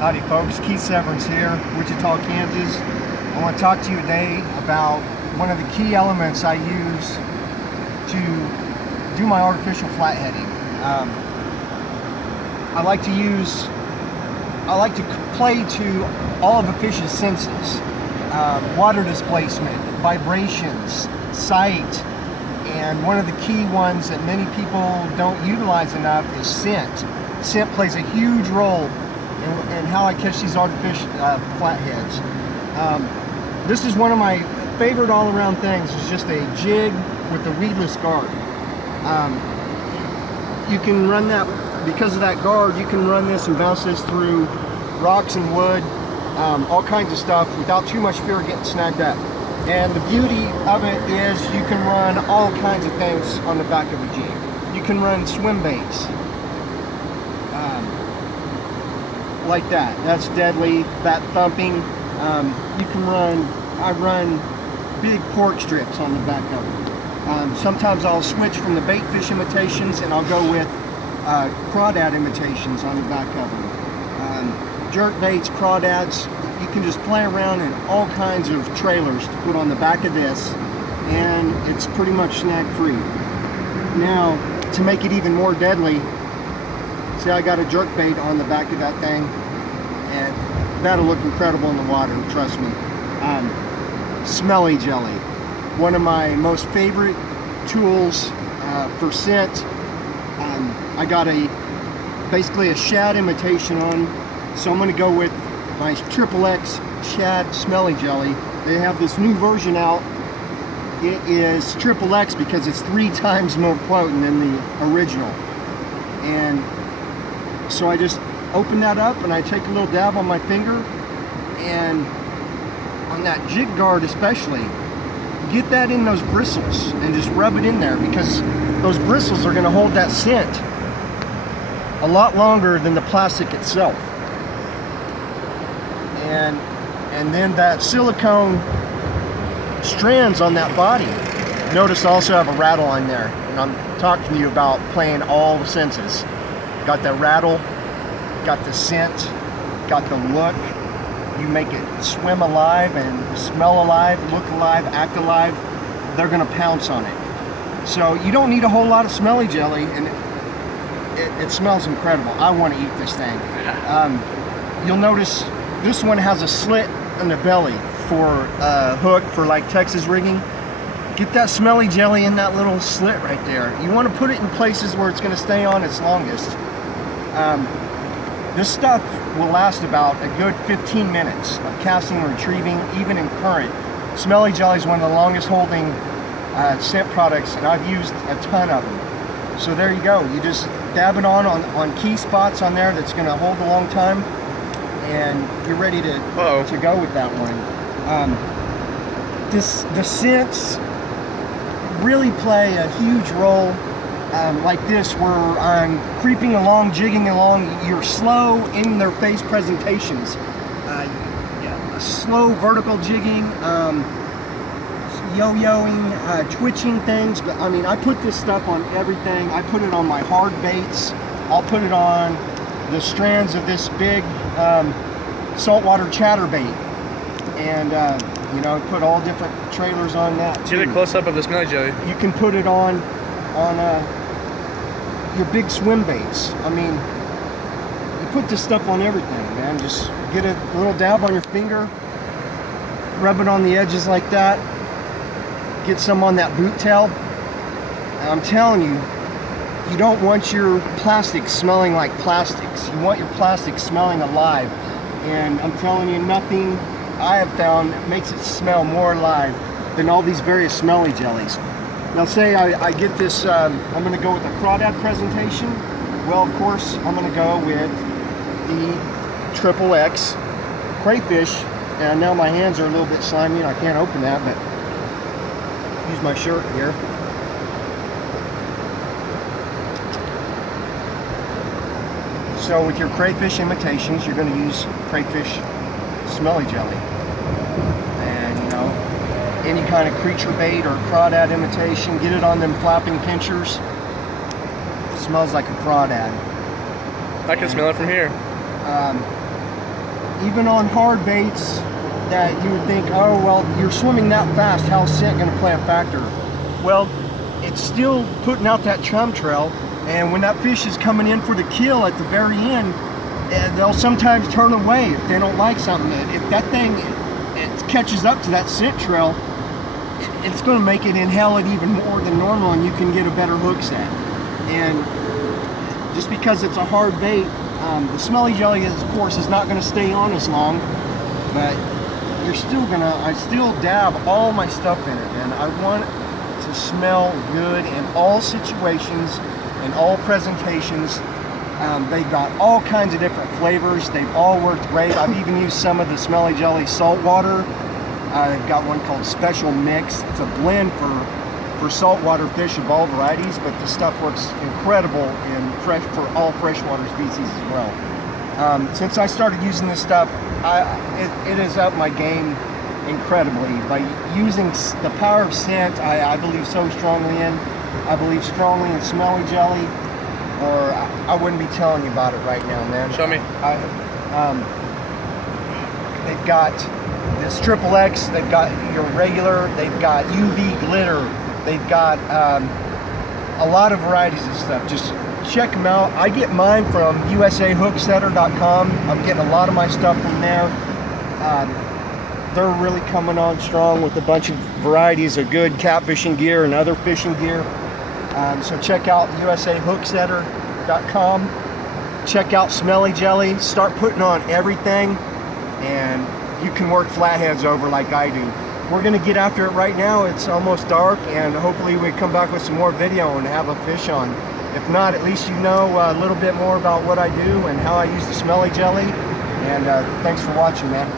Howdy folks, Keith Severance here, Wichita, Kansas. I want to talk to you today about one of the key elements I use to do my artificial flatheading. I like to play to all of a fish's senses. Water displacement, vibrations, sight, and one of the key ones that many people don't utilize enough is scent. Scent plays a huge role in how I catch these artificial flatheads. This is one of my favorite all-around things. It's just a jig with a weedless guard. You can run that, because of that guard, you can run this and bounce this through rocks and wood, all kinds of stuff without too much fear of getting snagged up. And the beauty of it is you can run all kinds of things on the back of a jig. You can run swim baits, like that. That's deadly. That thumping. You can run. I run big pork strips on the back of them. Sometimes I'll switch from the bait fish imitations and I'll go with crawdad imitations on the back of them. Jerk baits, crawdads. You can just play around in all kinds of trailers to put on the back of this, and it's pretty much snag free. Now, to make it even more deadly, see, I got a jerk bait on the back of that thing, and that'll look incredible in the water, trust me. Smelly jelly, one of my most favorite tools for scent. I got basically a shad imitation on, so I'm going to go with my XXX shad smelly jelly. They have this new version out. It is XXX because it's 3 times more potent than the original. And so I just open that up and I take a little dab on my finger, and on that jig guard especially, get that in those bristles and just rub it in there, because those bristles are going to hold that scent a lot longer than the plastic itself. And then that silicone strands on that body. Notice I also have a rattle on there, and I'm talking to you about playing all the senses. Got the rattle, got the scent, got the look. You make it swim alive and smell alive, look alive, act alive. They're gonna pounce on it. So you don't need a whole lot of smelly jelly, and it smells incredible. I want to eat this thing. You'll notice this one has a slit in the belly for a hook for like Texas rigging. Get that smelly jelly in that little slit right there. You want to put it in places where it's going to stay on its longest. This stuff will last about a good 15 minutes of casting and retrieving, even in current. Smelly jelly is one of the longest holding scent products, and I've used a ton of them. So there you go. You just dab it on key spots on there that's going to hold a long time, and you're ready to go with that one. The scents really play a huge role. Like this, where I'm creeping along, jigging along, you're slow in their face presentations. Slow vertical jigging, yo-yoing, twitching things. But I mean, I put this stuff on everything. I put it on my hard baits. I'll put it on the strands of this big saltwater chatterbait, and put all different trailers on that too. Get a close-up of the smelly jelly. You can put it on your big swim baits. I mean, you put this stuff on everything, man. Just get a little dab on your finger, rub it on the edges like that, get some on that boot tail. And I'm telling you, you don't want your plastics smelling like plastics. You want your plastics smelling alive. And I'm telling you, nothing I have found that makes it smell more alive than all these various smelly jellies. Now say I get this, I'm going to go with a crawdad presentation. Well, of course, I'm going to go with the XXX crayfish. And now my hands are a little bit slimy and I can't open that, but use my shirt here. So with your crayfish imitations, you're going to use crayfish smelly jelly. And any kind of creature bait or crawdad imitation, get it on them flapping pinchers. It, smells like a crawdad. I can smell it from here. even on hard baits that you would think, oh, well, you're swimming that fast, how's scent going to play a factor? Well, it's still putting out that chum trail, and when that fish is coming in for the kill at the very end, they'll sometimes turn away if they don't like something. If that thing it catches up to that scent trail, it's going to make it inhale it even more than normal, and you can get a better hook set. And just because it's a hard bait, the smelly jelly, of course, is not going to stay on as long, but you're still gonna, I still dab all my stuff in it, and I want it to smell good in all situations, in all presentations. They've got all kinds of different flavors. They've all worked great. I've even used some of the Smelly Jelly salt water. They've got one called Special Mix. It's a blend for saltwater fish of all varieties, but the stuff works incredible in for all freshwater species as well. Since I started using this stuff, it has upped my game incredibly. By using the power of scent, I believe so strongly in. I believe strongly in Smelly Jelly, or I wouldn't be telling you about it right now, man. Show me. They've got this Triple X, they've got your regular, they've got UV glitter, they've got a lot of varieties of stuff. Just check them out. I get mine from usahooksetter.com. I'm getting a lot of my stuff from there. They're really coming on strong with a bunch of varieties of good catfishing gear and other fishing gear. So check out usahooksetter.com. Check out Smelly Jelly. Start putting on everything, and you can work flatheads over like I do. We're going to get after it right now. It's almost dark, and hopefully we come back with some more video and have a fish on. If not, at least you know a little bit more about what I do and how I use the Smelly Jelly. And thanks for watching, man.